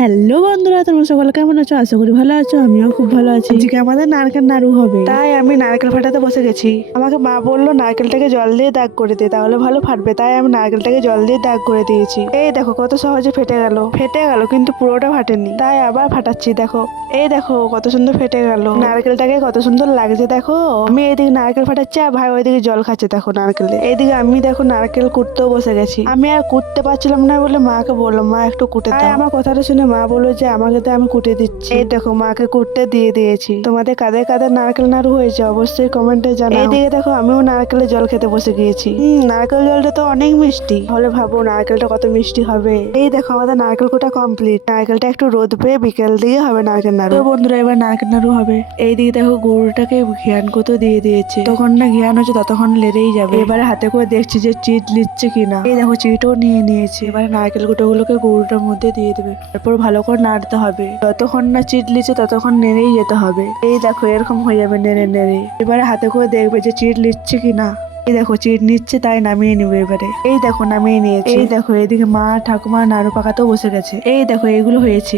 Hello বন্ধুরা, তোমরা সকলে কেমন আছো? আশা করি ভালো আছো। আমিও খুব ভালো আছি। আজকে আমাদের নারকেল নাড়ু হবে, তাই আমি নারকেল ফাটাতে বসে গেছি। আমাকে মা বললো নারকেলটাকে জল দিয়ে দাগ করে দে, তাহলে ভালো ফাটবে। তাই আমি নারকেলটাকে জল দিয়ে দাগ করে দিয়েছি। এই দেখো কত সহজে ফেটে গেল, কিন্তু পুরোটা ফাটেনি। তাই আবার ফাটাচ্ছি। দেখো, এই দেখো কত সুন্দর ফেটে গেল। নারকেলটাকে কত সুন্দর লাগছে দেখো। আমি এইদিকে নারকেল ফাটাচ্ছি আর ভাই ওইদিকে জল খাচ্ছে। দেখো নারকেলে, এইদিকে আমি দেখো নারকেল কুটতেও বসে গেছি। আমি আর কুটতে পারছিলাম না বলে মাকে বললাম, মা একটু কুটে দাও। আমার কথাটা শুনে মা বললো যে আমাকে তো আমি কুটে দিচ্ছি। এই দেখো মাকে কুটতে দিয়ে দিয়েছি। তোমাদের কাদের কাদের নারকেল নাড়ু হয়েছে অবশ্যই কমেন্টে জানাও। এইদিকে দেখো আমিও নারকেলের জল খেতে বসে গিয়েছি। নারকেল জলটা তো অনেক মিষ্টি, তাহলে ভাবো নারকেলটা কত মিষ্টি হবে। এই দেখো আমাদের নারকেল কোটা কমপ্লিট। নারকেলটা একটু রোদ পেয়ে বিকেল দিয়ে হবে নারকেল নাড়ু। তো বন্ধুরা এবার নারকেল নাড়ু হবে। এইদিকে দেখো গরুটাকে ঘিয়ান করতে দিয়ে দিয়েছে। তখন না ঘিয়ান হচ্ছে ততক্ষণ লেড়েই যাবে। এবারে হাতে করে দেখছি যে চিট লিচ্ছে কিনা। এই দেখো চিটও নিয়ে নিয়েছে। এবারে নারকেল গুঁটোগুলোকে গরুটার মধ্যে দিয়ে দেবে। তারপর ভালো করে নাড়তে হবে। যতক্ষণ না চিট লিচ্ছে ততক্ষণ নেড়েই যেতে হবে। এই দেখো এরকম হয়ে যাবে নেড়ে নেড়ে। এবারে হাতে করে দেখবে যে চিট লিচ্ছে কিনা। এই দেখো চিট নিচ্ছে, তাই নামিয়ে নিবে এবারে। এই দেখো নামিয়ে নিয়েছে। এই দেখো এদিকে মা ঠাকুমা নাড়ু পাকাতেও বসে গেছে। এই দেখো এগুলো হয়েছে।